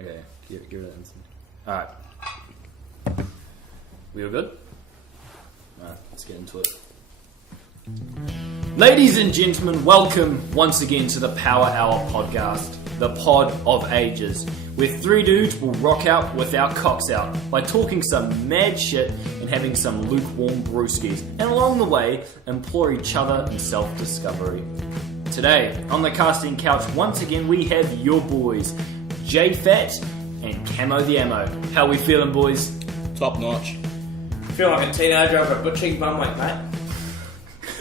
Okay, give it an instant. Alright. We all good? Alright, let's get into it. Ladies and gentlemen, welcome once again to the Power Hour podcast, the pod of ages, where three dudes will rock out with our cocks out by talking some mad shit and having some lukewarm brewskis, and along the way, implore each other in self-discovery. Today, on the casting couch, once again, we have your boys, J-Phat and Camo the Ammo. How we feeling, boys? Top notch. I feel like a teenager over a butching bum weight, mate.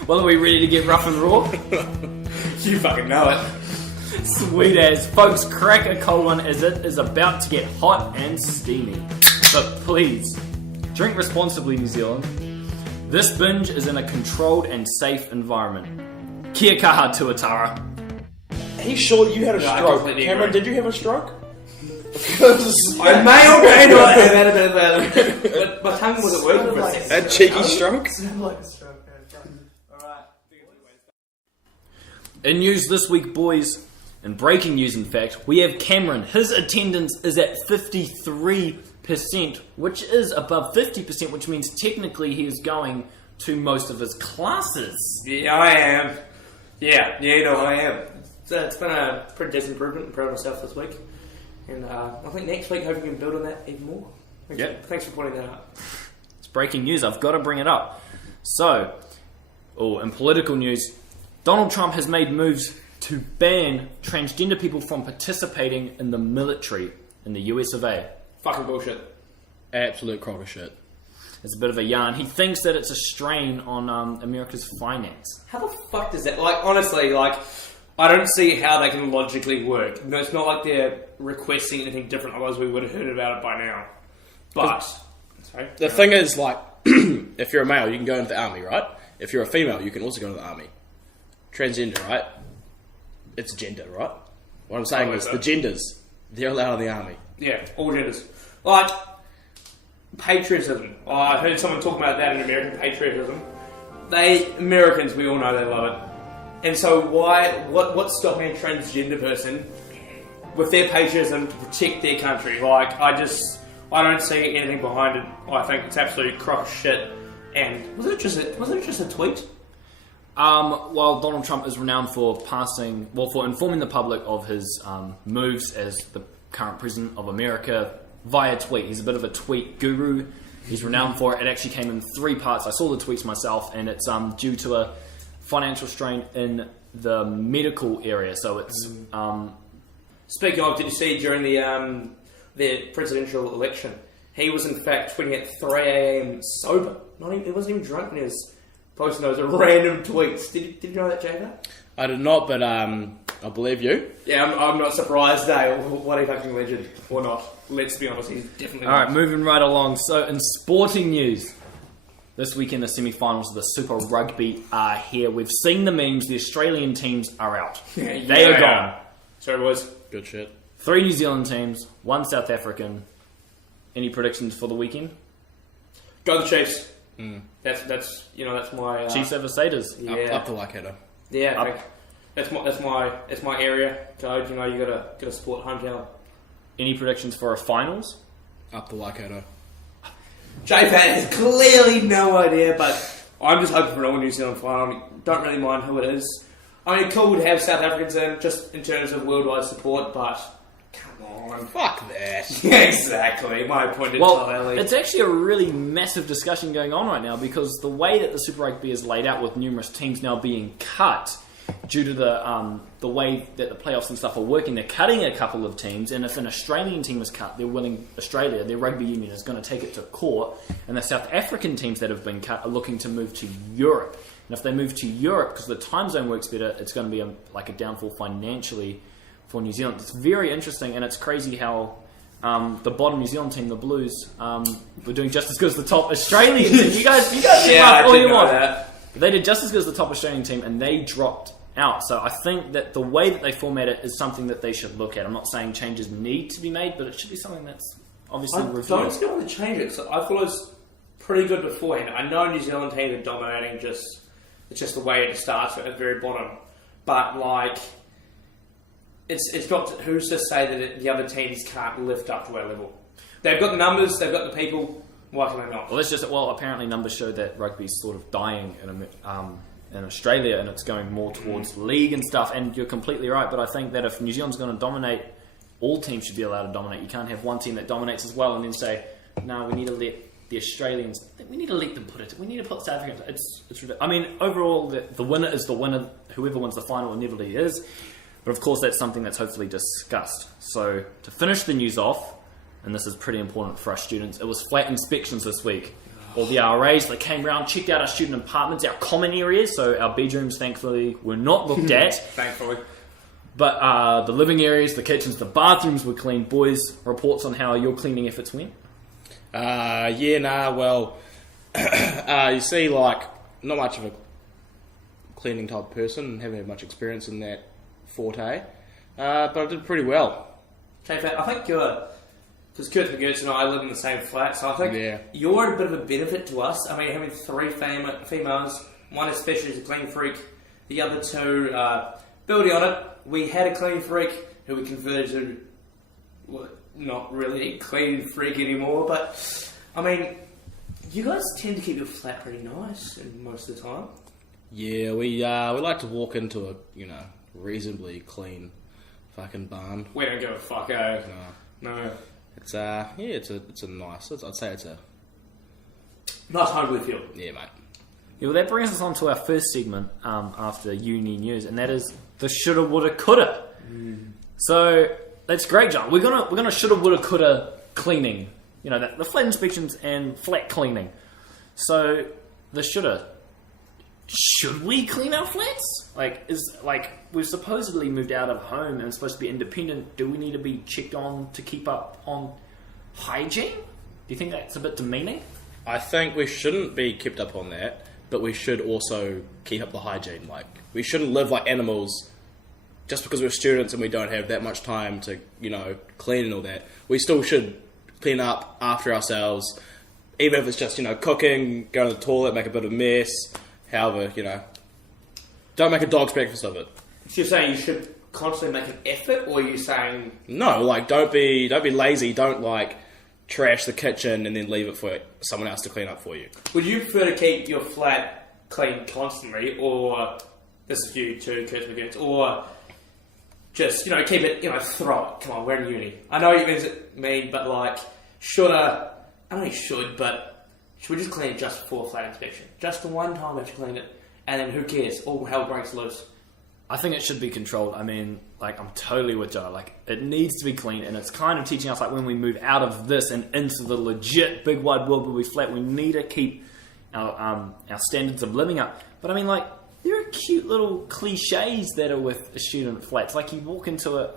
Well, are we ready to get rough and raw? You fucking know it. Sweet as. Folks, crack a cold one as it is about to get hot and steamy. But please, drink responsibly, New Zealand. This binge is in a controlled and safe environment. Kia kaha tuatara. Are you sure you had a stroke? Cameron, did you have a stroke? Because I may or may not have had a bit of that. But my tongue wasn't working for a second. a cheeky stroke? In news this week, boys, in breaking news in fact, we have Cameron. His attendance is at 53%, which is above 50%, which means technically he is going to most of his classes. Yeah, I am. Yeah, I am. So it's been a pretty decent improvement. I'm proud of myself this week. And I think next week, hopefully we can build on that even more. Thanks for pointing that out. It's breaking news. I've got to bring it up. So, in political news, Donald Trump has made moves to ban transgender people from participating in the military in the US of A. Fucking bullshit. Absolute crock of shit. It's a bit of a yarn. He thinks that it's a strain on America's finance. How the fuck does that... honestly, I don't see how they can logically work. No, it's not like they're requesting anything different, otherwise we would have heard about it by now. But... Sorry? The thing is, if you're a male, you can go into the army, right? If you're a female, you can also go into the army. Transgender, right? It's gender, right? What I'm saying is, the genders, they're allowed in the army. Yeah, all genders. Patriotism. I heard someone talk about that in American patriotism. Americans, we all know they love it. And so what's stopping a transgender person with their patriotism to protect their country? I don't see anything behind it. I think it's absolute crock of shit. And was it just a tweet? Well, Donald Trump is renowned for informing the public of his moves as the current president of America via tweet. He's a bit of a tweet guru. He's renowned for it. It actually came in 3 parts. I saw the tweets myself, and it's due to a financial strain in the medical area. So it's... Speaking of, did you see during the presidential election, he was in fact tweeting at 3 a.m. sober. He wasn't even drunk when he was posting those random tweets. Did you know that, J-Phat? I did not, but I believe you. Yeah, I'm not surprised, what a fucking legend. Or not. Let's be honest, he's definitely not. Alright, moving right along. So, in sporting news, this weekend the semi-finals of the Super Rugby are here. We've seen the memes. The Australian teams are out. They are gone. Sorry, boys. Good shit. 3 New Zealand teams, 1 South African. Any predictions for the weekend? Go the Chiefs. That's my Chiefs over Satyrs. Yeah. Up the Waikato. Yeah, I think that's my area code. You gotta support hometown. Any predictions for a finals? Up the Waikato. J-Phat has clearly no idea, but I'm just hoping for an all New Zealand final. Don't really mind who it is. I mean, cool to have South Africans in, just in terms of worldwide support, but come on. Fuck that. Yeah, exactly. My point entirely. It's actually a really massive discussion going on right now, because the way that the Super Rugby is laid out with numerous teams now being cut due to the way that the playoffs and stuff are working, they're cutting a couple of teams, and if an Australian team is cut, Australia, their rugby union is going to take it to court, and the South African teams that have been cut are looking to move to Europe. And if they move to Europe, because the time zone works better, it's going to be a downfall financially for New Zealand. It's very interesting, and it's crazy how the bottom New Zealand team, the Blues, were doing just as good as the top Australian team. You guys yeah, all you want. That. They did just as good as the top Australian team, and they dropped out. So I think that the way that they format it is something that they should look at. I'm not saying changes need to be made, but it should be something that's obviously reviewed. I don't still want to change it. So I thought it was pretty good beforehand. I know New Zealand teams are dominating, it's just the way it starts at the very bottom. But it's dropped. Who's to say that the other teams can't lift up to our level? They've got the numbers, they've got the people. Why can they not? Well, apparently numbers show that rugby's sort of dying in Australia, and it's going more towards league and stuff. And you're completely right, but I think that if New Zealand's going to dominate, all teams should be allowed to dominate. You can't have one team that dominates as well, and then say, "No, we need to let the Australians. We need to let them put it. We need to put South Africans." It's ridiculous. I mean, overall, the winner is the winner. Whoever wins the final inevitably is. But of course, that's something that's hopefully discussed. So to finish the news off, and this is pretty important for our students, it was flat inspections this week. All the RAs, they came around, checked out our student apartments, our common areas, so our bedrooms, thankfully, were not looked at. Thankfully. But the living areas, the kitchens, the bathrooms were cleaned. Boys, reports on how your cleaning efforts went? Well, you see, like, not much of a cleaning type person, haven't had much experience in that forte, but I did pretty well. J-Phat, I think you're... Because Kurt McGurts and I live in the same flat, so I think you're a bit of a benefit to us. I mean, having 3 females, one especially is a clean freak, the other 2, building on it, we had a clean freak who we converted to, well, not really a clean freak anymore, but, I mean, you guys tend to keep your flat pretty nice most of the time. Yeah, we like to walk into a, reasonably clean fucking barn. We don't give a fuck, eh? No. It's a nice. I'd say it's a nice homely feel. Yeah, mate. Yeah, well, that brings us on to our first segment after uni news, and that is the shoulda, woulda, coulda. So that's great, John. We're gonna shoulda, woulda, coulda cleaning. The flat inspections and flat cleaning. So the shoulda. Should we clean our flats? We've supposedly moved out of home and supposed to be independent. Do we need to be checked on to keep up on hygiene? Do you think that's a bit demeaning? I think we shouldn't be kept up on that, but we should also keep up the hygiene. Like, we shouldn't live like animals just because we're students and we don't have that much time to, clean and all that. We still should clean up after ourselves, even if it's just, cooking, go to the toilet, make a bit of a mess. However, don't make a dog's breakfast of it. So you're saying you should constantly make an effort, or are you saying... No, don't be lazy. Don't, trash the kitchen and then leave it for someone else to clean up for you. Would you prefer to keep your flat clean constantly, or... This is you too, Kurt McGurts, or... Just, keep it, throw it. Come on, we're in uni. I know you mean, but, shoulda... I don't know you should, but... Should we just clean it just before a flat inspection? Just the one time we have to clean it, and then who cares? All hell breaks loose. I think it should be controlled. I mean, I'm totally with Joe. It needs to be clean, and it's kind of teaching us, when we move out of this and into the legit big wide world where we flat, we need to keep our standards of living up. But I mean, there are cute little cliches that are with student flats. You walk into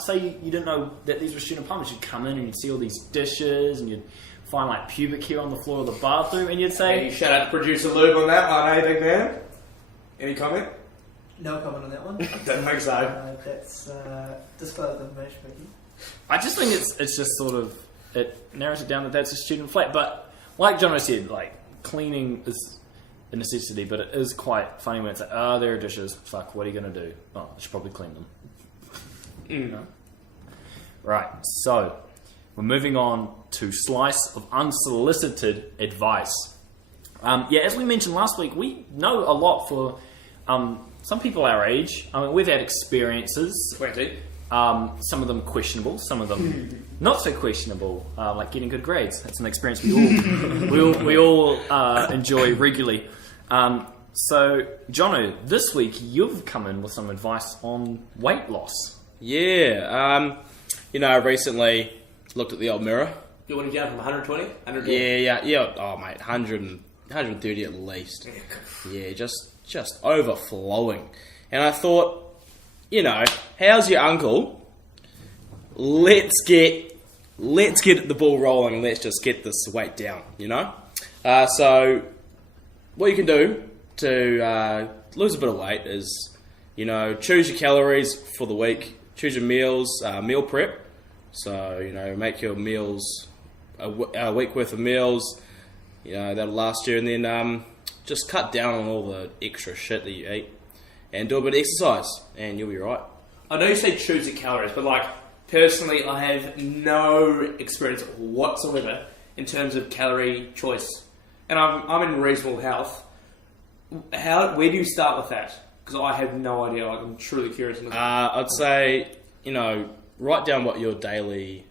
say you didn't know that these were student apartments, you'd come in and you'd see all these dishes, and you'd find pubic hair on the floor of the bathroom, and you'd say... Hey, shout out to producer Lube on that one, eh, big man? Any comment? No comment on that one. Don't think so. That's disclosed information, Mickey. I just think it's just sort of... It narrows it down that that's a student flat. But like John said, cleaning is a necessity, but it is quite funny when it's there are dishes. Fuck, what are you going to do? Oh, I should probably clean them. Right, so... We're moving on to Slice of Unsolicited Advice. As we mentioned last week, we know a lot for some people our age. I mean, we've had experiences. 20. Some of them questionable, some of them not so questionable, like getting good grades. That's an experience we all enjoy regularly. So, Jono, this week you've come in with some advice on weight loss. Yeah, recently... Looked at the old mirror. You want to get from 120? 110? Yeah. Oh, mate, 130 at least. Yeah, just overflowing. And I thought, how's your uncle? Let's get the ball rolling and let's just get this weight down, So, what you can do to lose a bit of weight is, choose your calories for the week, choose your meals, meal prep. So, make your meals, a week worth of meals, that'll last you, and then just cut down on all the extra shit that you eat, and do a bit of exercise, and you'll be right. I know you say choose your calories, but like personally, I have no experience whatsoever in terms of calorie choice, and I'm in reasonable health. Where do you start with that? Because I have no idea. Like, I'm truly curious. I'd say, write down what your daily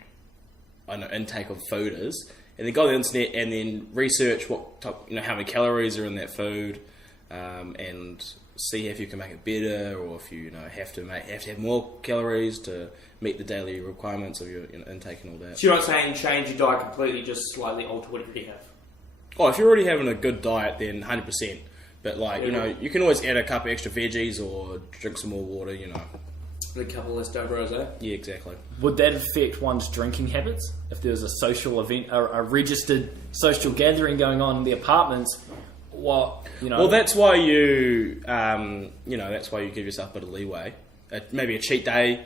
intake of food is, and then go on the internet and then research what type, how many calories are in that food, and see if you can make it better, or if you have to have more calories to meet the daily requirements of your intake and all that. So you're not saying change your diet completely, just slightly alter what you already have? Oh, if you're already having a good diet, then 100%. But you can always add a couple extra veggies or drink some more water. A couple less dobros, eh? Yeah, exactly. Would that affect one's drinking habits? If there was a social event, a registered social gathering going on in the apartments, Well, that's why that's why you give yourself a bit of leeway. Maybe a cheat day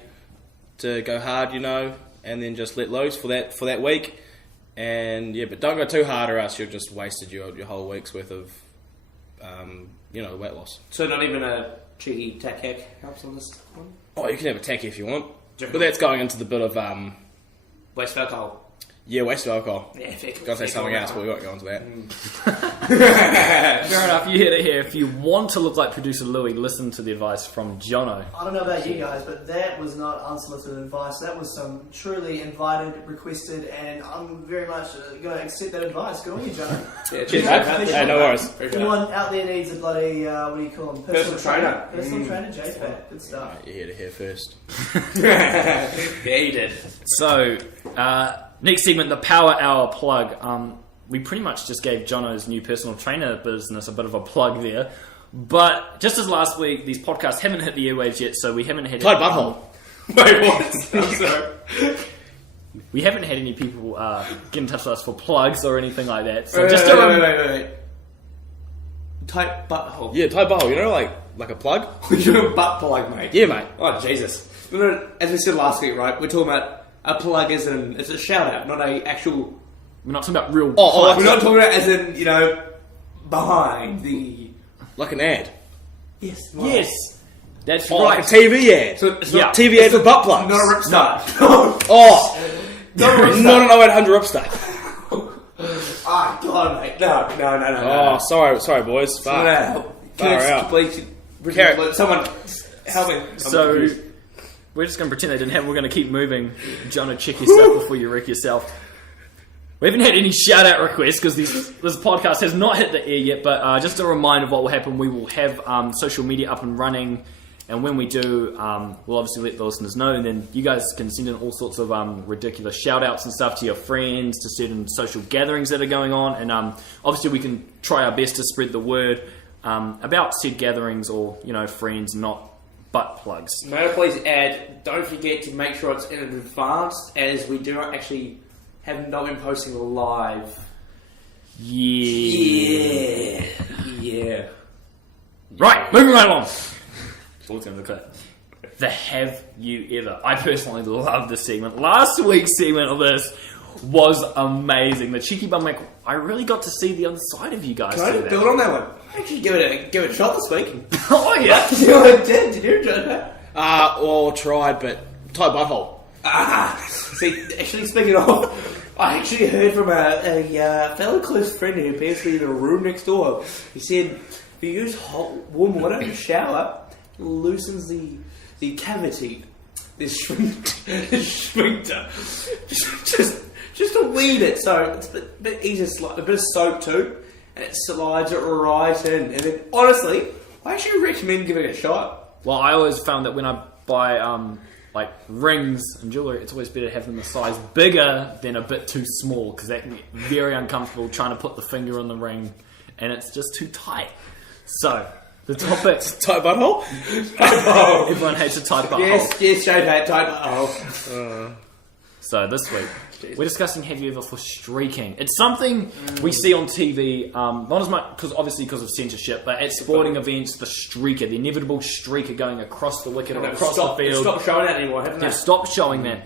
to go hard, and then just let loose for that week. And but don't go too hard, or else you've just wasted your whole week's worth of weight loss. So not even a cheeky tack hack helps on this one? Oh, you can have a tacky if you want, but that's going into the bit of waste of alcohol. Yeah, waste of alcohol. Yeah, Gotta say something else, but we won't go into that. Fair enough, you heard it here. If you want to look like producer Louis, listen to the advice from Jono. I don't know about you guys, but that was not unsolicited advice. That was some truly invited, requested, and I'm very much going to accept that advice. Good on you, Jono. Yeah, cheers, mate. Hey, no worries. If anyone out there needs a bloody, what do you call them? Personal trainer. Personal trainer, J-Phat. Good stuff. You heard it here first. Yeah, you did. So, next segment, the Power Hour plug. We pretty much just gave Jono's new personal trainer business a bit of a plug there. But just as last week, these podcasts haven't hit the airwaves yet, so we haven't had... Tight butthole. Wait, what? I'm sorry. We haven't had any people get in touch with us for plugs or anything like that. So Wait. Tight butthole. Yeah, tight butthole. Like a plug? You're a butt plug, mate. Yeah, mate. Oh, Jesus. As we said last week, right, we're talking about a plug as in... It's a shout-out, not a actual... We're not talking about real Oh, plugs. We're not talking about as in, behind the... Like an ad. Yes. Yes, that's Oh, right. like a TV ad. So it's Yeah. not... TV ad for butt plugs. Not a rip start. Oh, Not a rip not an 0800 rip start. Ah, God, mate. No. Oh, sorry, boys. Someone help. Please, someone help me. I'm So, confused. we're just going to pretend they didn't have. We're going to keep moving. Jono, check yourself before you wreck yourself. We haven't had any shout-out requests because this podcast has not hit the air yet, but just a reminder of what will happen. We will have social media up and running, and when we do, we'll obviously let the listeners know, and then you guys can send in all sorts of ridiculous shout-outs and stuff to your friends, to certain social gatherings that are going on, and obviously we can try our best to spread the word about said gatherings or, friends, not butt plugs. May I please add, don't forget to make sure it's in advance, as we do not actually... have not been posting live. Yeah. Yeah. Right, moving right along. The Have You Ever. I personally love this segment. Last week's segment of this was amazing. The cheeky bum make. I really got to see the other side of you guys. Can I just build on that one? I actually give it a shot this week. Oh yeah. I did. Did you enjoy that? Well, tried, but tight butthole. See, actually, speaking of, I actually heard from a fellow close friend who appears to be in the room next door. He said, if you use hot, warm water in the shower, it loosens the cavity, the sphincter. Just to weed it, so it's a bit easier, a bit of soap too, and it slides it right in. And then, honestly, I actually recommend giving it a shot. Well, I always found that when I buy like rings and jewellery, it's always better to have them a size bigger than a bit too small, because that can get very uncomfortable trying to put the finger on the ring and it's just too tight. So, the topic... Tight butthole? Everyone hates a tight butthole. Yes, J-Phat, tight butthole. So, this week, we're discussing Have You Ever for streaking. It's something we see on TV, not as much, because of censorship, but at sporting events, the streaker, the inevitable streaker going across the wicket or across the field. Stop showing that anymore, haven't they? They've stopped showing that.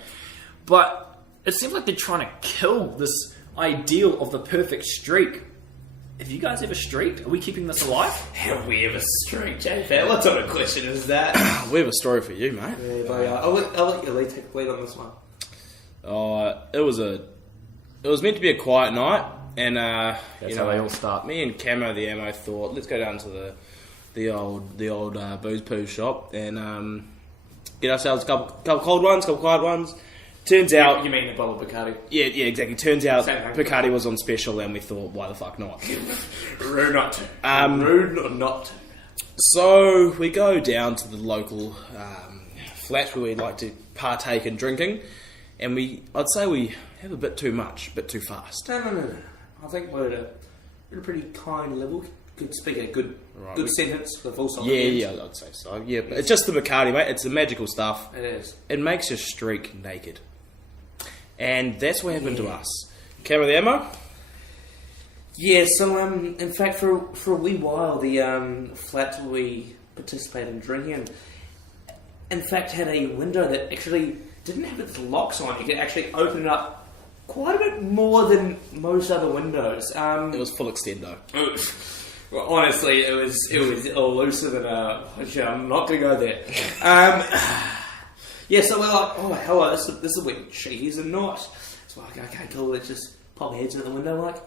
But it seems like they're trying to kill this ideal of the perfect streak. have you guys ever streaked? Are we keeping this alive? Have we ever streaked, J-Phat? What sort of question is that? We have a story for you, mate. Yeah, but, I'll let you take the lead on this one. It was meant to be a quiet night, and That's how they all start. Me and Camo the Ammo thought, let's go down to the old booze poo shop and get ourselves a couple cold ones, couple quiet ones. Turns out, You mean the bottle of Bacardi? yeah, exactly. Turns out Same thing. Bacardi was on special, and we thought, why the fuck not? Rude not to. Rude not to. So we go down to the local flat where we like to partake in drinking, and I'd say we have a bit too much, a bit too fast. No. I think we're at a pretty kind level. Could speak a good sentence with full stop. Yeah, I'd say so. Yeah, but it's just the Bacardi, mate. It's the magical stuff. It is. It makes you streak naked. And that's what happened to us. Camo the Ammo? Yeah, so in fact, for a wee while, the flat we participated in drinking in fact, had a window that actually didn't have its locks on. You could actually open it up quite a bit more than most other windows. It was full extendo. Well, honestly, it was looser than I'm not going to go there. Yeah, so we're like, oh, hello, this is where cheese and not. So we're like, okay, cool, let's just pop our heads in the window, like.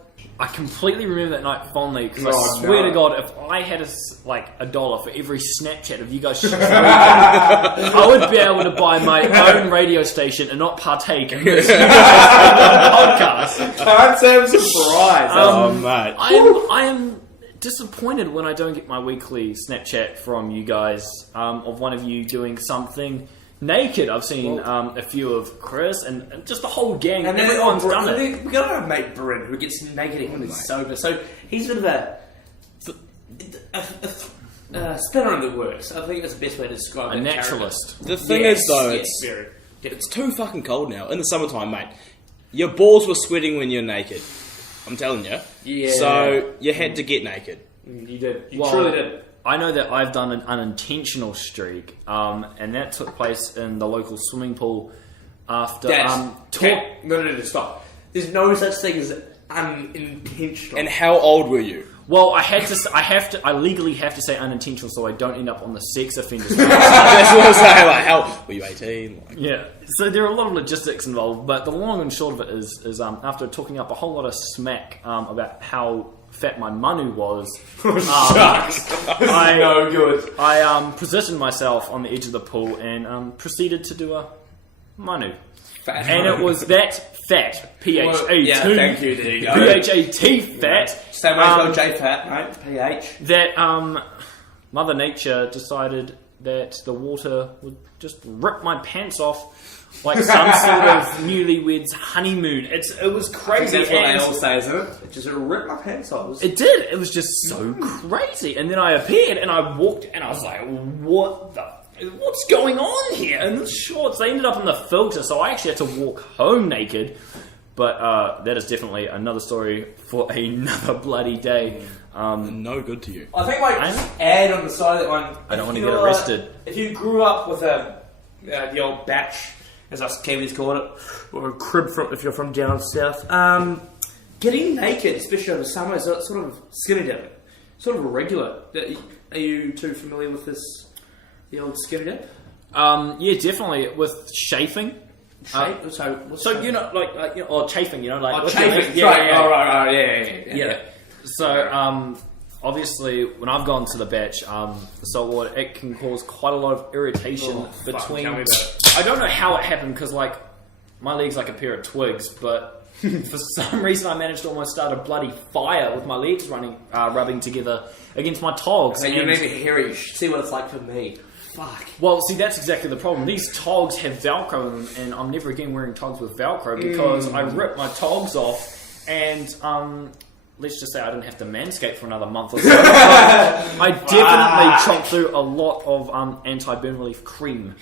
I completely remember that night fondly because I swear to God, if I had $1 for every Snapchat of you guys streaking, I would be able to buy my own radio station and not partake in this podcast. Can't say I'm surprised. Mate. I am disappointed when I don't get my weekly Snapchat from you guys of one of you doing something naked. I've seen a few of Chris and just the whole gang. And then everyone's done it. We got our mate Bryn who gets naked when he's sober. So he's sort of a spinner in the works. I think that's the best way to describe it. A naturalist. The thing is, though, it's too fucking cold now. In the summertime, mate. Your balls were sweating when you're naked. I'm telling you. Yeah. So you had to get naked. You did. You truly did. I know that I've done an unintentional streak, and that took place in the local swimming pool after... No, stop. There's no such thing as unintentional. And how old were you? Well, I legally have to say unintentional so I don't end up on the sex offenders. That's what I'm saying, like, how... Were you 18? Like, yeah. So there are a lot of logistics involved, but the long and short of it is after talking up a whole lot of smack about how fat my manu was, No good. I positioned myself on the edge of the pool and proceeded to do a manu. Fat and manu. It was that fat, P-H-A-T. Yeah, thank you, there you go. P-H-A-T fat. Stay away from J-Phat, mate. P-H. That Mother Nature decided that the water would just rip my pants off like some sort of newlyweds honeymoon. It was crazy. That's what they all say, isn't it? It just ripped my pants off. It did. It was just so crazy. And then I appeared and I walked and I was like, what's going on here? And the shorts, they ended up in the filter, so I actually had to walk home naked. But that is definitely another story for another bloody day. no good to you. I think just add on the side of that one. I don't want to get arrested. If you grew up with the old batch, as us Kiwis call it, or a crib if you're from down south, getting naked, especially over summer, is sort of skinny dipping. Sort of irregular. Are you too familiar with the old skinny dip? Yeah, definitely. With chafing. So you know, or chafing, you know, like chafing. Yeah, right. yeah. Oh, right. Yeah. So, obviously, when I've gone to the batch, the saltwater, it can cause quite a lot of irritation between. Tell me about it. I don't know how it happened because, like, my leg's like a pair of twigs, but for some reason I managed to almost start a bloody fire with my legs rubbing together against my togs. So you made me hairy. You should see what it's like for me. Fuck. Well, see, that's exactly the problem. These togs have Velcro in them, and I'm never again wearing togs with Velcro because I ripped my togs off, and let's just say I didn't have to manscape for another month or so. I definitely chopped through a lot of anti-burn relief cream,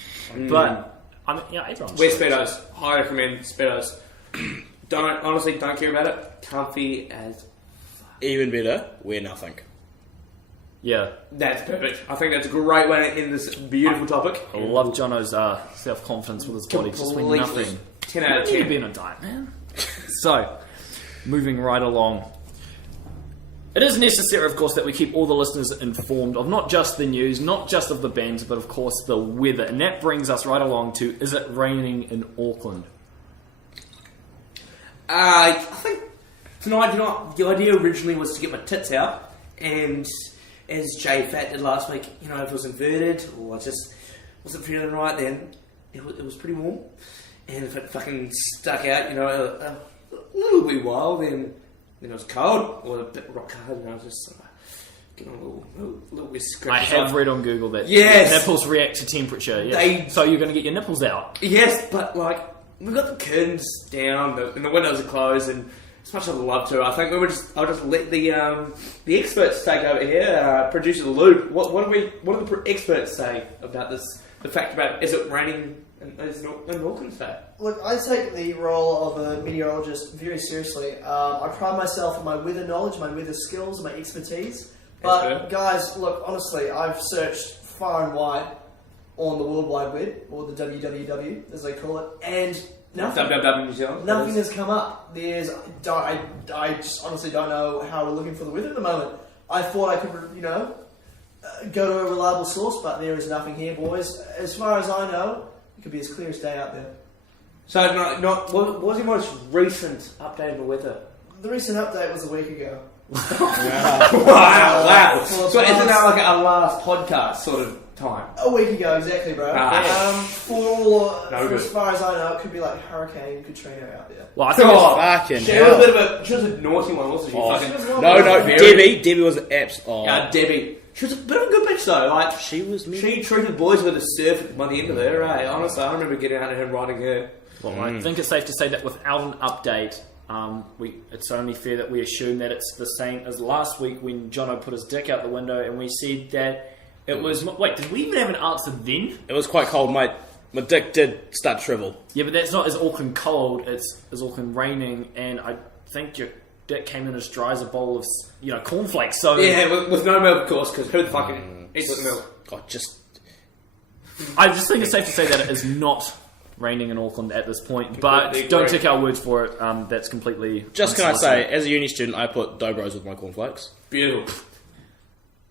but everyone's Wear Speedos. I recommend Speedos. Don't care about it. Comfy as. Even better, wear nothing. Yeah. That's perfect. I think that's a great way to end this beautiful topic. I love Jono's self-confidence with his body. Just wearing nothing. 10 out of You 10. be on a diet, man. So, moving right along. It is necessary, of course, that we keep all the listeners informed of not just the news, not just of the bands, but of course the weather. And that brings us right along to, is it raining in Auckland? I think tonight, the idea originally was to get my tits out, and as J-Phat did last week, if it was inverted, or I just wasn't feeling right, then it was pretty warm. And if it fucking stuck out, a little wee while, then it was cold, or a bit rock hard, and I was just getting a little bit scratchy. I have read on Google that yes, nipples react to temperature. Yes. So you're going to get your nipples out? Yes, but we've got the curtains down, and the windows are closed, and as much as I'd love to, I think I'll just let the experts take over here. Producer Luke, what do the experts say about this? The fact about, is it raining in Auckland today? Look, I take the role of a meteorologist very seriously. I pride myself on my weather knowledge, my weather skills, my expertise. But guys, look, honestly, I've searched far and wide on the World Wide Web, or the WWW, as they call it, and nothing. WWW New Zealand. Nothing has come up. I just honestly don't know how we're looking for the weather at the moment. I thought I could, go to a reliable source, but there is nothing here, boys. As far as I know, it could be as clear as day out there. So, what was your most recent update of the weather? The recent update was a week ago. Wow. So, isn't that like a last podcast sort of time? A week ago, exactly, bro. As far as I know, it could be like Hurricane Katrina out there. Well, I think fucking she hell. She was a naughty one, wasn't she? No, Debbie was Debbie. She was a bit of a good bitch though. She treated boys with a surf by the end of it, right? Honestly, I remember getting out of her and riding her. Well, I think it's safe to say that without an update, it's only fair that we assume that it's the same as last week when Jono put his dick out the window and we said that it was... Wait, did we even have an answer then? It was quite cold, mate. My dick did start to shrivel. Yeah, but that's not as Auckland cold, it's as Auckland raining, and I think your dick came in as dry as a bowl of, cornflakes, so... Yeah, with no milk, of course, because who the fucking eats with milk? God, I just think it's safe to say that it is not raining in Auckland at this point, but don't take our words for it. That's completely... Just can I say, as a uni student, I put Dobros with my cornflakes. Beautiful.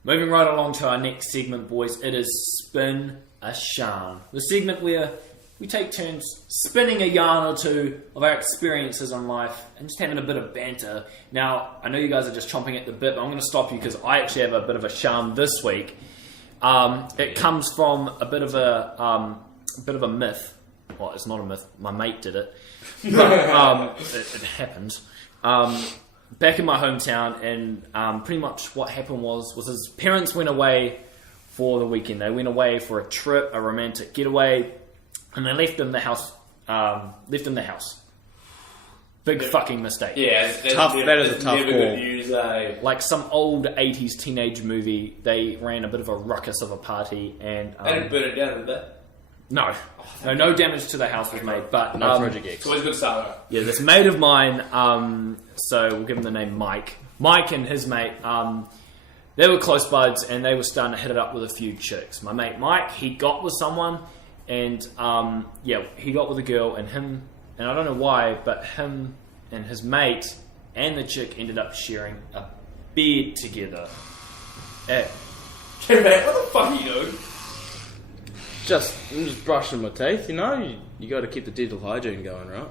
Moving right along to our next segment, boys, it is Spin a Sharn. The segment where we take turns spinning a yarn or two of our experiences in life and just having a bit of banter. Now, I know you guys are just chomping at the bit, but I'm going to stop you because I actually have a bit of a Sharn this week. It comes from a bit of a myth. Well, it's not a myth. My mate did it. But, it happened. Back in my hometown, and pretty much what happened was his parents went away for the weekend. They went away for a trip, a romantic getaway, and they left him the house. Big fucking mistake. Yeah, that is a tough call. News, Like some old 80s teenage movie, they ran a bit of a ruckus of a party, and they didn't burn it down, did they? No damage to the house was made, but no project X. It's always a good start. Yeah, this mate of mine, so we'll give him the name Mike. Mike and his mate, they were close buds, and they were starting to hit it up with a few chicks. My mate Mike, he got with someone, and he got with a girl, and him, and I don't know why, but him and his mate and the chick ended up sharing a bed together. Hey man, what the fuck are you doing? I'm just brushing my teeth, You got to keep the dental hygiene going, right?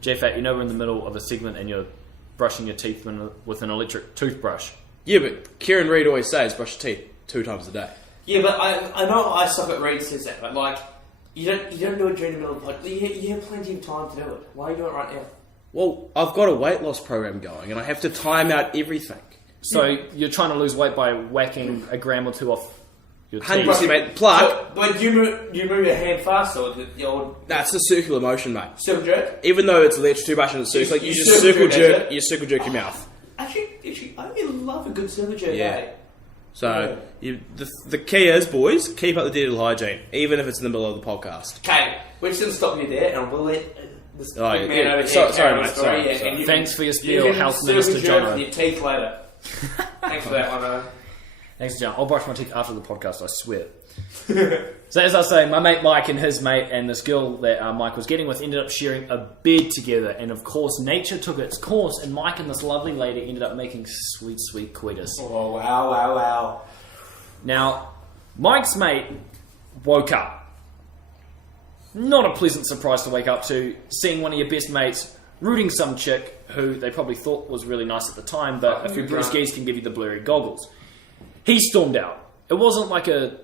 J-Phat, we're in the middle of a segment and you're brushing your teeth with an electric toothbrush. Yeah, but Kieran Reid always says brush your teeth 2 times a day. Yeah, but I know I suck at Reid says that, but you don't do it during the middle of the podcast. You have plenty of time to do it. Why are you doing it right now? Well, I've got a weight loss program going and I have to time out everything. So you're trying to lose weight by whacking a gram or two off your teeth? 100%, mate. Plug. But you move your hand faster with the old... That's the circular motion, mate. Circle jerk? Even though it's electric toothbrush and it's circular, you just circle jerk your mouth. Actually, I really love a good circle jerk. Yeah. So, the key is, boys, keep up the dental hygiene, even if it's in the middle of the podcast. Okay, we're just going to stop you there and we'll let this man over here sorry, mate. Sorry. Thanks for your spiel, Health Minister Jono. You can circle jerk with your teeth later. Thanks for that one, Thanks, John. I'll brush my teeth after the podcast, I swear. So as I was saying, my mate Mike and his mate and this girl that Mike was getting with ended up sharing a bed together, and of course nature took its course, and Mike and this lovely lady ended up making sweet coitus. Oh, wow. Now, Mike's mate woke up. Not a pleasant surprise to wake up to, seeing one of your best mates rooting some chick who they probably thought was really nice at the time, but a few brewskis can give you the blurry goggles. He stormed out. It wasn't like a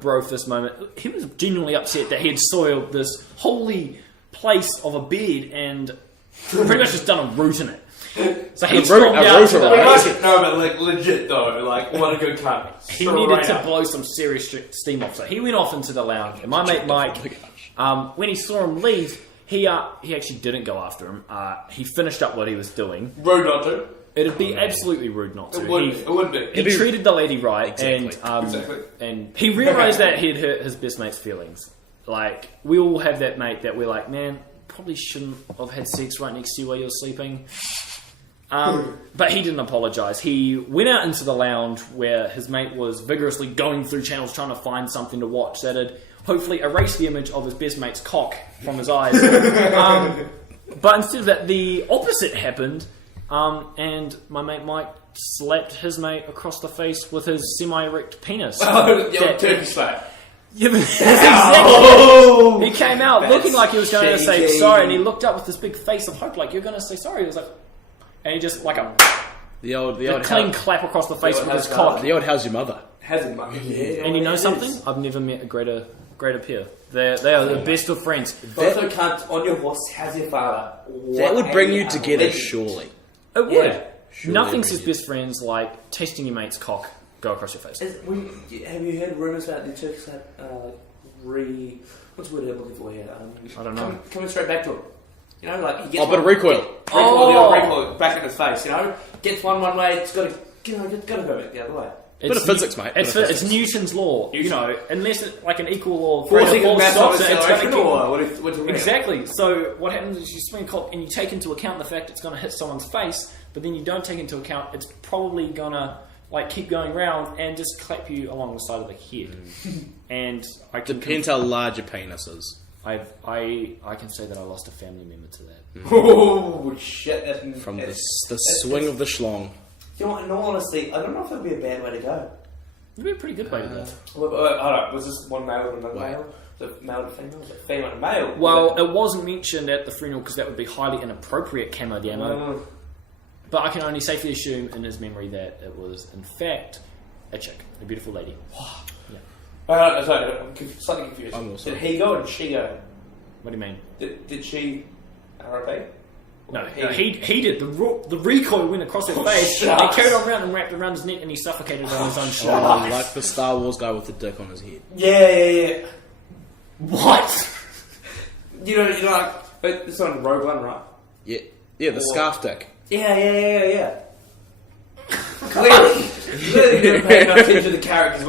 bro fist moment. He was genuinely upset that he had soiled this holy place of a bed and pretty much just done a root in it. So he stormed out. No, but like legit though, like what a good cunt. He needed to blow some serious steam off. So he went off into the lounge, and my mate Mike, when he saw him leave, he actually didn't go after him. He finished up what he was doing. Rude not to. It'd be absolutely rude not to. It would be. He treated the lady right, Exactly. and he realised that he'd hurt his best mate's feelings. Like, we all have that mate that we're like, man, probably shouldn't have had sex right next to you while you're sleeping. But he didn't apologise. He went out into the lounge where his mate was vigorously going through channels trying to find something to watch that'd hopefully erase the image of his best mate's cock from his eyes. But instead of that, the opposite happened. And my mate Mike slapped his mate across the face with his semi-erect penis. Oh, the old turkey slap. Yeah, but exactly. He came out looking like he was going to say sorry, and he looked up with this big face of hope, like, you're going to say sorry. He was like, and he just like the old clean clap across the face with his cock. The old how's your mother? How's your mother? Yeah. And you know something? I've never met a greater pair. They are the best of friends. Also, cunt on your horse. How's your father? That would bring you together, surely. It would. Yeah. Nothing says best friends like tasting your mate's cock go across your face. Have you heard rumours about the Turks that what's the word I'm looking for here? I don't know. Coming straight back to him. You know, like he gets but a recoil. Recoil back in his face. You know, gets one way, it's got to go back the other way. Bit of physics, mate. It's Newton's law. You know, unless it's like an equal law, forcing mass stops it, it's going to exactly. So what happens is you swing a cock and you take into account the fact it's going to hit someone's face, but then you don't take into account it's probably going to like keep going round and just clap you along the side of the head. And I can depends how large your penis is. I can say that I lost a family member to that. Oh shit! From the swing of the schlong. You know what, in all honesty, I don't know if it would be a bad way to go. It'd be a pretty good way to go. I don't know, was this one male and another male? Was it male to female? Was it female to male? Well, it wasn't mentioned at the funeral because that would be highly inappropriate, Camo Damo. But I can only safely assume in his memory that it was, in fact, a chick. A beautiful lady. Yeah. Sorry, I'm slightly confused. Did he go or did she go? What do you mean? Did she RIP? No, he did. The recoil went across his face. He carried on around and wrapped around his neck, and he suffocated on his own shoulder. Like the Star Wars guy with the dick on his head. Yeah. What? You know, like it's on Rogue One, right? Yeah, the scarf dick. Yeah. Clearly, you didn't pay enough attention to the characters.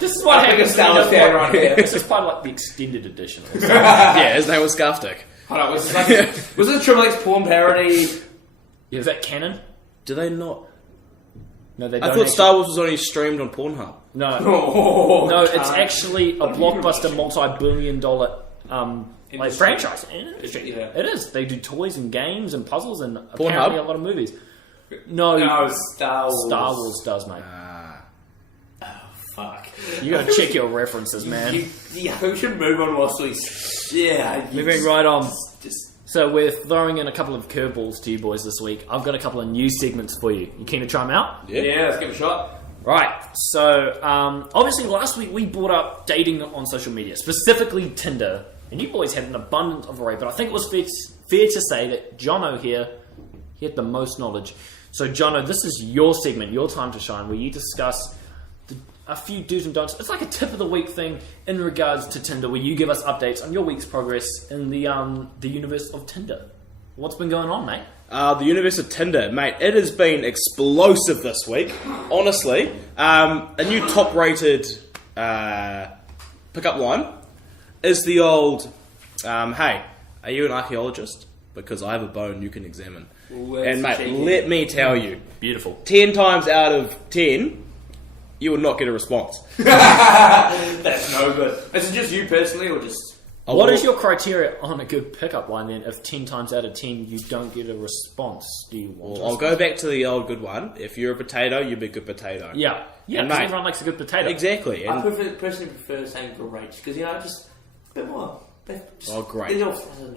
This is what happened. This is part of like the extended edition. Yeah, his name was Scarf Dick. Hold on, was it a Triple X porn parody? Yeah, is that canon? Do they not? No, they don't. I thought Star Wars was only streamed on Pornhub. No, it's actually a blockbuster, multi-billion-dollar franchise. Yeah. It is. They do toys and games and puzzles and apparently a lot of movies. No, Star Wars. Star Wars does, mate. Oh, fuck. You gotta check your references, man. We should move on whilst we... Yeah. Moving right on. So we're throwing in a couple of curveballs to you boys this week. I've got a couple of news segments for you. You keen to try them out? Yeah, let's give it a shot. Right. So, obviously last week we brought up dating on social media, specifically Tinder. And you boys had an abundance of array, but I think it was fair to say that Jono here, he had the most knowledge. So Jono, this is your segment, your time to shine, where you discuss a few do's and don'ts. It's like a tip of the week thing in regards to Tinder, where you give us updates on your week's progress in the universe of Tinder. What's been going on, mate? The universe of Tinder, mate. It has been explosive this week. Honestly, a new top-rated pickup line is the old, "Hey, are you an archaeologist? Because I have a bone you can examine." And mate, let me tell you, beautiful. 10 times out of 10. you will not get a response. That's no good. Is it just you personally, or just... What is your criteria on a good pickup line then? If 10 times out of 10 you don't get a response, do you want? Well, I'll go back to the old good one. If you're a potato, you'll be a good potato. Yeah, And because mate, everyone likes a good potato. Exactly. I And personally prefer saying great, because, just a bit more. great.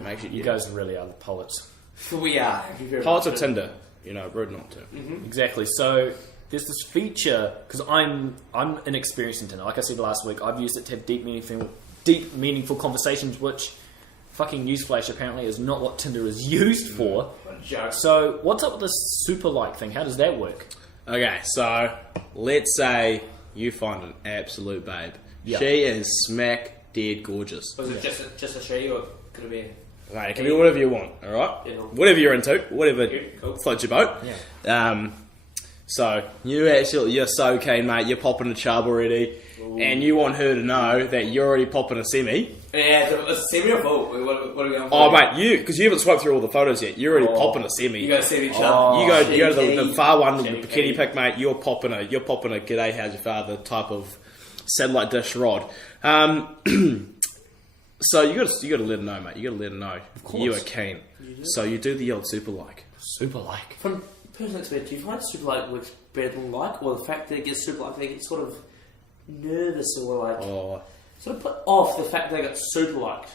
Makes You guys really are the poets. We are. Poets of Tinder. Rude not to. Exactly. So there's this feature, because I'm inexperienced in Tinder. Like I said last week, I've used it to have deep, meaningful conversations, which, fucking newsflash, apparently is not what Tinder is used for. So what's up with this super like thing? How does that work? Okay, so let's say you find an absolute babe. Yeah. She is smack dead gorgeous. Was it just a she, or could it be... Right, it can be whatever you want, alright? Yeah. Whatever you're into, whatever Cool. floats your boat. Yeah. So you're so keen, mate, you're popping a chub already, and you want her to know that you're already popping a semi. Yeah, it's a semi or full? What are we going for? Oh, mate, because you haven't swiped through all the photos yet, you're already popping a semi. You got a semi chub. You go to the far one, the Cheeky. bikini pic, mate. You're popping a g'day, how's your father type of satellite dish rod. So you got to let her know, mate. You got to let her know you are keen. So you do the old super like. Super like. From personal experience, do you find super like works better than like, or the fact that it gets super like they get sort of nervous or like sort of put off the fact that they got super liked?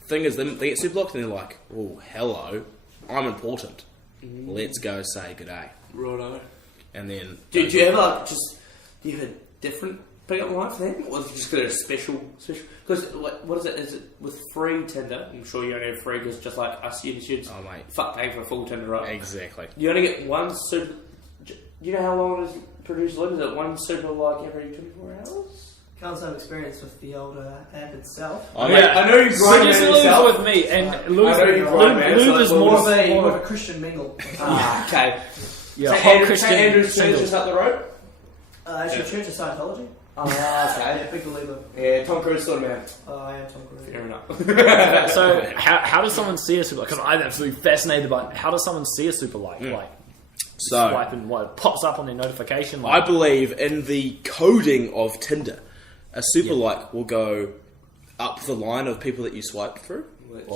The thing is, they get super locked and they're like, "Oh, hello, I'm important. Let's go say good day." Righto. And then Do you ever do you have a different pickup line for them, or is it just got a special? Because what is it? Is it with free Tinder? I'm sure you only have free because just like us students, oh mate, fuck paying for a full Tinder, right? exactly. You only get one super. Do you know how long it is produced? Is it one super like every 24 hours? Can't have experience with the old app itself. Oh, Yeah, I know you're So grinding just yourself. with me, and I know you're grinding, Lube so is it's more More of a Christian mingle. Okay. yeah, St. whole Christian Andrew's Church single. just up the road? Actually, Church of Scientology. Okay. Yeah, big believer. Yeah, Tom Cruise sort of man. I am Tom Cruise. Fair enough. So how does someone see a super like? Because I'm absolutely fascinated by how does someone see a super like? Like So swipe and what pops up on their notification? I Like, believe in the coding of Tinder. A super like will go up the line of people that you swipe through.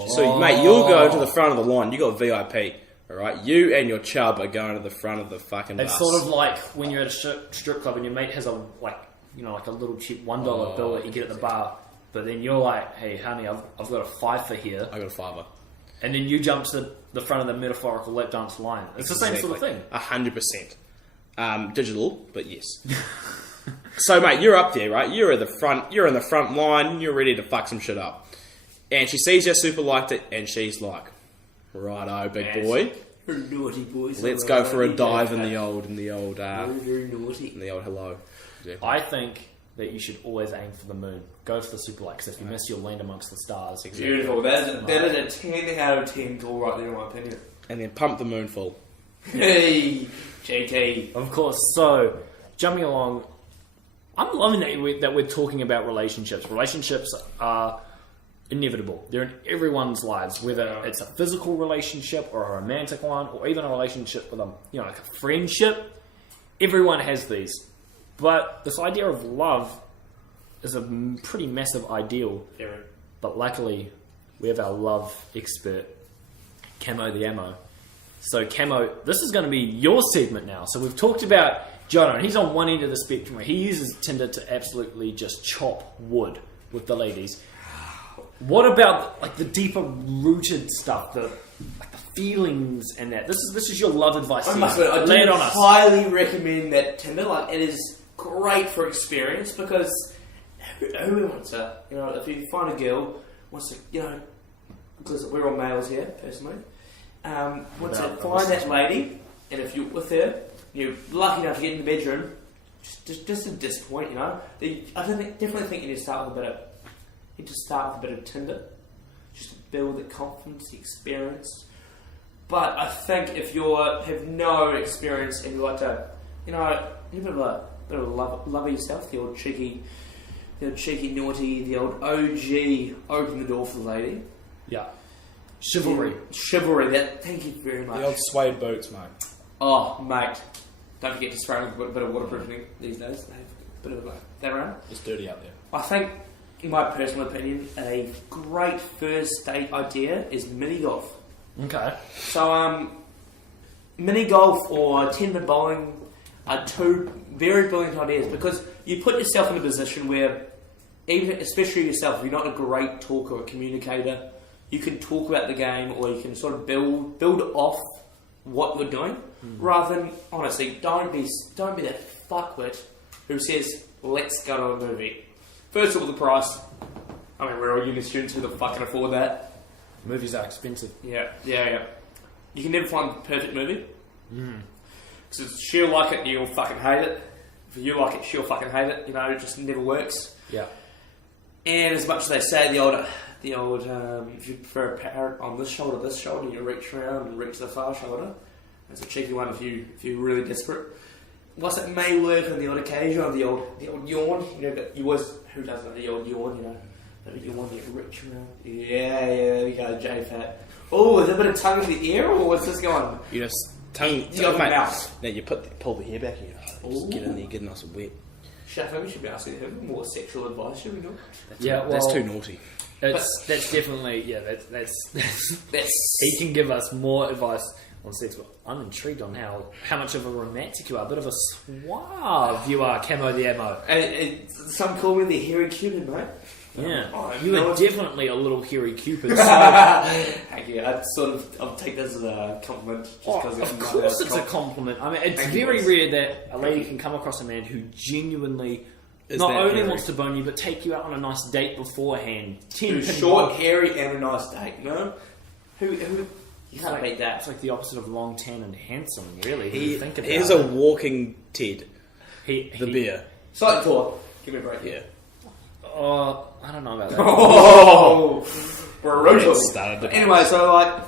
So, mate, you'll go to the front of the line. You got VIP, all right? You and your chub are going to the front of the fucking bus. it's sort of like when you're at a strip club and your mate has a like a little cheap $1 bill that you get at the bar, but then you're like, hey, honey, I've got a $5 here, I got a fiver. and then you jump to the front of the metaphorical lap dance line. It's the same sort of thing. 100%. Digital, but yes. So, mate, you're up there, right? You're in the front line. You're ready to fuck some shit up. And she sees you, super liked it, and she's like, righto, big boy. Naughty boys. Let's go for a dive in the old Very naughty. hello. Exactly. I think that you should always aim for the moon. Go for the super like, 'cause if you miss, you'll land amongst the stars. Beautiful. That is a 10 out of 10 call right there, in my opinion. And then pump the moon full. Hey, JT. Of course. So, jumping along, I'm loving that we're talking about relationships. Relationships are inevitable. They're in everyone's lives, whether it's a physical relationship or a romantic one, or even a relationship with like a friendship. Everyone has these. But this idea of love is a pretty massive ideal. But luckily, we have our love expert, Camo the Ammo. So, Camo, this is going to be your segment now. So, we've talked about Jono, and he's on one end of the spectrum where he uses Tinder to absolutely just chop wood with the ladies. What about like the deeper rooted stuff, the feelings and that? This is your love advice. I must admit, I Lay it do on us. highly recommend that Tinder. Like, it is great for experience because who wants to, if you find a girl wants to, because we're all males here personally, wants to find that lady, and if you're with her, you're lucky enough to get in the bedroom, just to disappoint, I definitely think you need to start with a bit of Tinder, just to build the confidence, the experience. But I think if you have no experience and you like to, you're a bit of a lover yourself, the old cheeky naughty, the old OG, open the door for the lady. Yeah. Chivalry. Chivalry, thank you very much. The old suede boots, mate. Oh, mate. Don't forget to spray with a bit of waterproofing these days. They have a bit of that around. It's dirty out there. I think, in my personal opinion, a great first date idea is mini golf. Okay. So, mini golf or 10-pin bowling are two very brilliant ideas because you put yourself in a position where, even especially yourself, if you're not a great talker or communicator, you can talk about the game or you can sort of build off what you're doing, rather than, honestly, don't be that fuckwit who says, let's go to a movie. First of all, the price. I mean, we're all uni students, who the fuck can afford that? Movies are expensive. Yeah. You can never find the perfect movie. Because she'll like it, you'll fucking hate it. If you like it, she'll fucking hate it. You know, it just never works. Yeah. And as much as they say the old, if you prefer a parrot on this shoulder, you reach around and reach the far shoulder. That's a cheeky one if you're really desperate. Whilst it may work on the odd occasion, or the old yawn, you know, but you always, who doesn't know the old yawn, you know? The yawn, you reach around. Yeah, there we go, J-Phat. Oh, is there a bit of tongue in the ear, or what's this going? You just tongue. You got the mouth. Now you pull the hair back and you just get in there, get nice and wet. Shaffer, we should be asking him more sexual advice, should we not? That's too naughty. That's definitely that's he can give us more advice on sex. But I'm intrigued on how much of a romantic you are, a bit of a suave you are, Camo the Ammo. Some call me the hairy Cupid, mate. Yeah, Oh, you are definitely a little hairy Cupid. Thank you. I'll take this as a compliment. Of course, it's a compliment. I mean, it's very rare that a lady can come across a man who genuinely not only hairy? wants to bone you, but take you out on a nice date beforehand. Short, hairy, and a nice date. You know, who you can't beat that. It's like the opposite of long, tan, and handsome. Really, when He you think about is it. a walking Ted. The beer. Slight talk. Give me a break. Yeah. I don't know about that. Oh, brutal. Started Anyway, so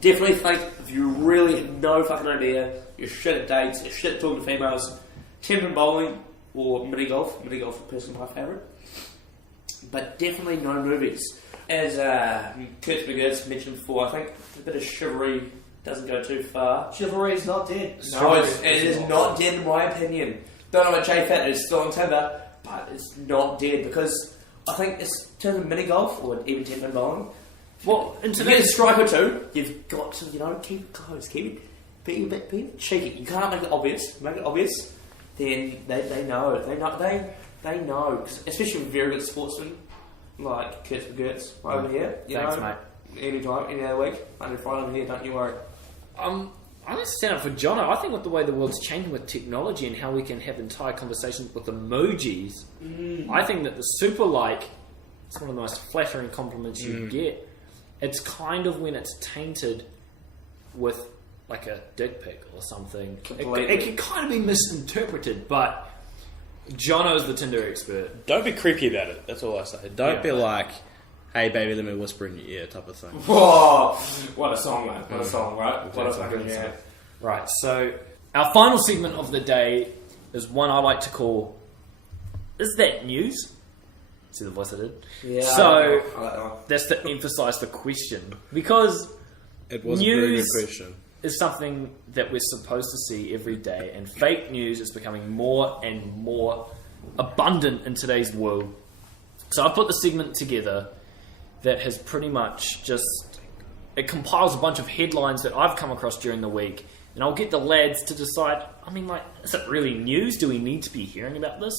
definitely think if you really have no fucking idea, you're shit at dates, you're shit at talking to females, 10-pin bowling or mini golf. Mini golf is personally my favourite. But definitely no movies. As Kurt McGurt's mentioned before, I think a bit of chivalry doesn't go too far. Chivalry is not dead. No, it is not dead in my opinion. Don't know about J-Phat is still on Tinder, but it's not dead because I think it's in terms of mini golf or even 10-pin bowling. Well, in To get a strike or two, you've got to, keep it close, be a bit cheeky. You can't make it obvious. Make it obvious, then they know. They know. Especially with very good sportsmen like Kurt McGurt's over here. Thanks, mate. Anytime, any other week, Monday, Friday over here. Don't you worry. I'm going to stand up for Jono. I think with the way the world's changing with technology and how we can have entire conversations with emojis, I think that the super like is one of the most flattering compliments you get. It's kind of when it's tainted with like a dick pic or something. It can kind of be misinterpreted, but Jono's the Tinder expert. Don't be creepy about it. That's all I say. Don't be like, hey baby, let me whisper in your ear type of thing. Whoa! What a song, man. What a song, right? What a fucking yeah. Right, so our final segment of the day is one I like to call, is that news? See the voice I did? Yeah. So that's to emphasise the question, because It was a very good news question. is something that we're supposed to see every day, and fake news is becoming more and more abundant in today's world. So I put the segment together that has pretty much just, it compiles a bunch of headlines that I've come across during the week, and I'll get the lads to decide, I mean, like, is it really news? Do we need to be hearing about this?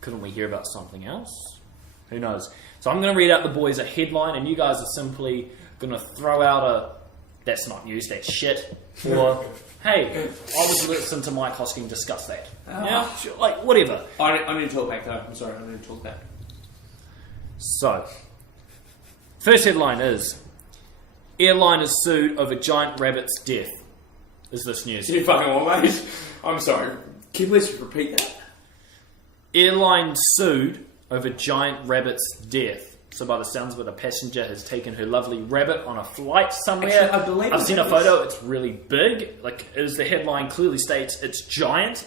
Couldn't we hear about something else? Who knows? So I'm going to read out the boys a headline, and you guys are simply going to throw out a, that's not news, that's shit, or, hey, I was listening to Mike Hosking discuss that. Yeah, sure, like, whatever. I need to talk back though. I'm sorry, I need to talk back. So, first headline is, airline is sued over giant rabbit's death. Is this news? You fucking want, mate? I'm sorry. Can you please repeat that? Airline sued over giant rabbit's death. So by the sounds of it, a passenger has taken her lovely rabbit on a flight somewhere. Actually, I believe I've seen a it photo. It's really big. Like, as the headline clearly states, it's giant.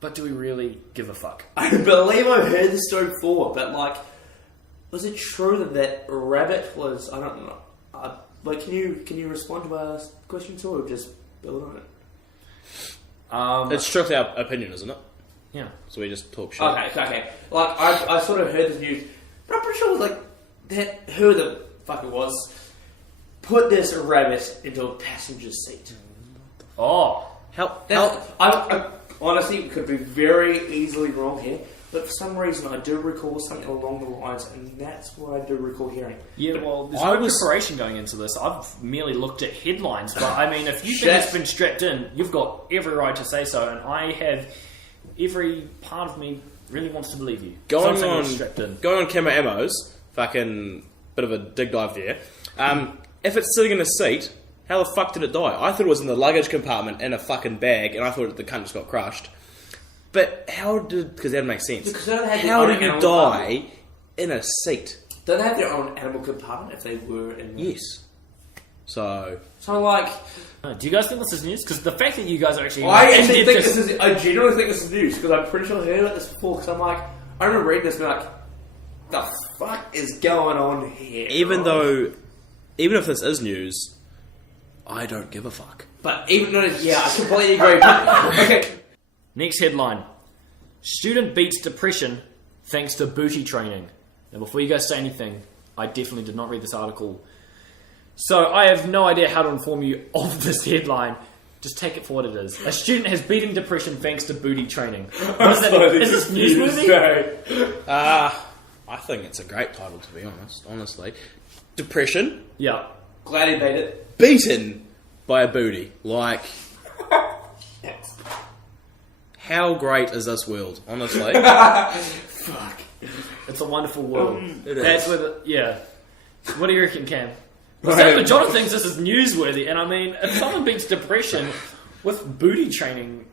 But do we really give a fuck? I believe I've heard this story before, but like, was it true that that rabbit was? I don't know. Like, can you respond to our question or just build on it? It's strictly our opinion, isn't it? Yeah. So we just talk shit. Okay. Like, I sort of heard this news, but I'm pretty sure it was like, that, who the fuck it was, put this rabbit into a passenger seat. Oh. I honestly could be very easily wrong here, but for some reason I do recall something along the lines, and that's what I do recall hearing. Yeah, well, there's no preparation going into this. I've merely looked at headlines, but I mean, if you think it's been strapped in, you've got every right to say so, and I have every part of me really wants to believe you. Going on Cameo, fucking bit of a dig dive there. If it's sitting in a seat, how the fuck did it die? I thought it was in the luggage compartment in a fucking bag, and I thought the cunt just got crushed. But how did... Because that makes sense. How did you die in a seat? Don't they have their own animal compartment if they were in... Yes. So like... Do you guys think this is news? Because the fact that you guys are actually... I genuinely think this is news, because I'm pretty sure I heard about this before, because I'm like... I remember reading this and I'm like... The fuck is going on here? even if this is news, I don't give a fuck. But even though... Yeah, I completely agree. Okay. Next headline. Student beats depression thanks to booty training. Now, before you guys say anything, I definitely did not read this article. So, I have no idea how to inform you of this headline. Just take it for what it is. A student has beaten depression thanks to booty training. What is that? Is this newsworthy? I think it's a great title, to be honest. Honestly. Depression. Yeah. Glad he made it. Beaten by a booty. Like... How great is this world, honestly? Fuck. It's a wonderful world. That's where the... Yeah. What do you reckon, Cam? So John thinks this is newsworthy, and I mean, if someone beats depression with booty training...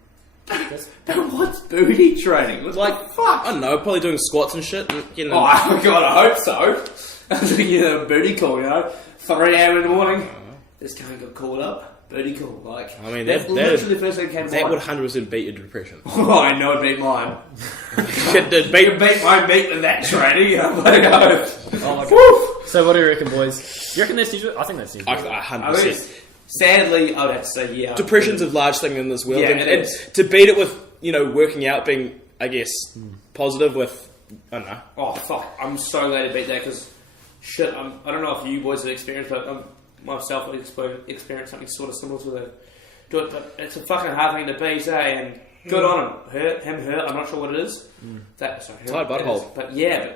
But what's booty training? What's like, fuck? I don't know, probably doing squats and shit. And, you know, oh, God, I hope so. I think a booty call, 3 a.m. in the morning. This guy got called up. Booty call, like... I mean, that's literally the first thing that came to mind. That would 100% beat your depression. Oh, I know it beat mine. It beat my meat in that training. Oh my God. So what do you reckon, boys? You reckon that's news? I think that's news. 100%. Sadly, I would have to say, yeah. Depression's a large thing in this world. Yeah, and to beat it with, working out, being, I guess, positive with... I don't know. Oh, fuck. I'm so glad to beat that, because... Shit, I don't know if you boys have experienced, but... myself experienced something sort of similar to it, but it's a fucking hard thing to beat, And good on him. I'm not sure what it is. Tight butthole. But yeah,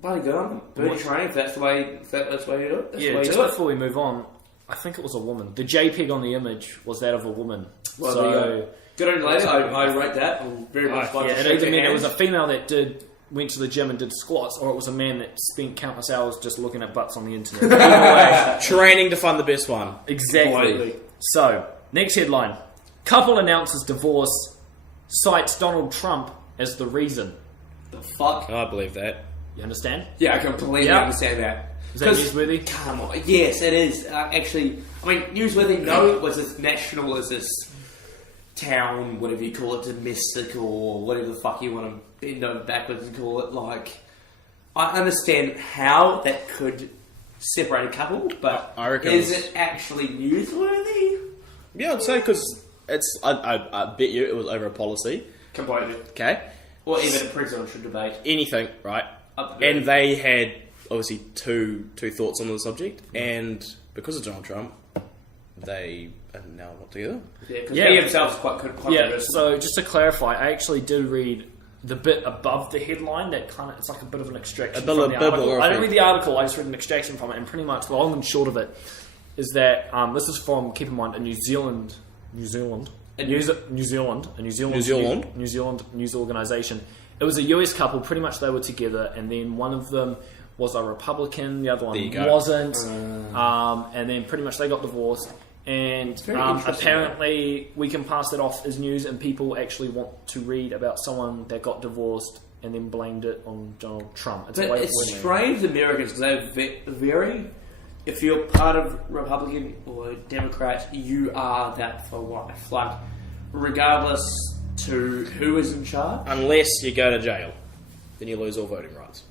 bloody good on him. Booty training, if that's the way you do it. Just before we move on, I think it was a woman. The JPEG on the image was that of a woman. Well, so good on you, lady. I rate that. I'm very much like it either meant it was a female that went to the gym and did squats, or it was a man that spent countless hours just looking at butts on the internet. Either way, training to find the best one. Exactly. Completely. So, next headline. Couple announces divorce, cites Donald Trump as the reason. The fuck? I believe that. You understand? Yeah, I completely understand that. Is that newsworthy? Come on. Yes, it is. Actually, I mean, newsworthy, no, it was as national as this town, whatever you call it, domestic, or whatever the fuck you want to bend over backwards and call it. Like, I understand how that could separate a couple, but I reckon is it actually newsworthy? Yeah, I'd say, because it's. I bet you it was over a policy. Completely. Okay. Or even a presidential debate. Anything, right? And they had obviously two thoughts on the subject, and because of Donald Trump, they are now not together. Yeah, because he himself is quite controversial. Yeah, so just to clarify, I actually did read the bit above the headline that kind of, it's like a bit of an extraction from the article. I didn't read the article, I just read an extraction from it, and pretty much the long and short of it is that this is from, keep in mind, a New Zealand news organisation. It was a US couple, pretty much they were together, and then one of them was a Republican, the other one wasn't, and then pretty much they got divorced, and apparently we can pass that off as news, and people actually want to read about someone that got divorced and then blamed it on Donald Trump. It's strange Americans, because they're very... If you're part of Republican or Democrat, you are that for life. Like, regardless to who is in charge. Unless you go to jail. Then you lose all voting rights.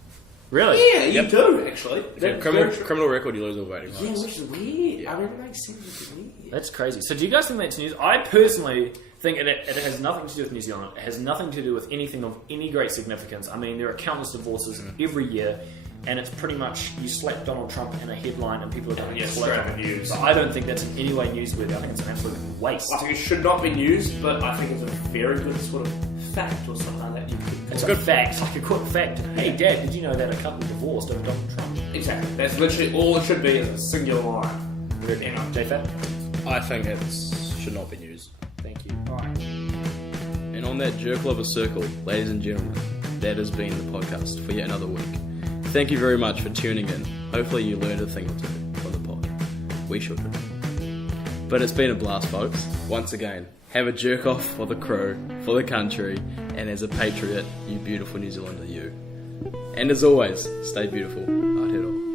Really? Yeah, you Yep. do actually. If you have criminal record, you lose all voting Yeah, rights. which is weird. I remember they said it was weird. That's crazy. So do you guys think that's news? I personally think it has nothing to do with New Zealand. It has nothing to do with anything of any great significance. I mean, there are countless divorces every year, and it's pretty much you slap Donald Trump in a headline and people are going to straight up news. So I don't think that's in any way newsworthy. I think it's an absolute waste. I think it should not be news, but I think it's a very good sort of fact or something like that. You could It's a good fact, like a quick fact. Hey, Dad, did you know that a couple divorced over Donald Trump? Exactly. That's literally all it should be is a singular line. You know, J-Phat? I think it should not be news. Thank you. Alright. And on that jerk lover circle, ladies and gentlemen, that has been the podcast for yet another week. Thank you very much for tuning in. Hopefully you learned a thing or two from the pod. We should. But it's been a blast, folks. Once again, have a jerk off for the crew, for the country, and as a patriot, you beautiful New Zealander, you. And as always, stay beautiful. Aotearoa.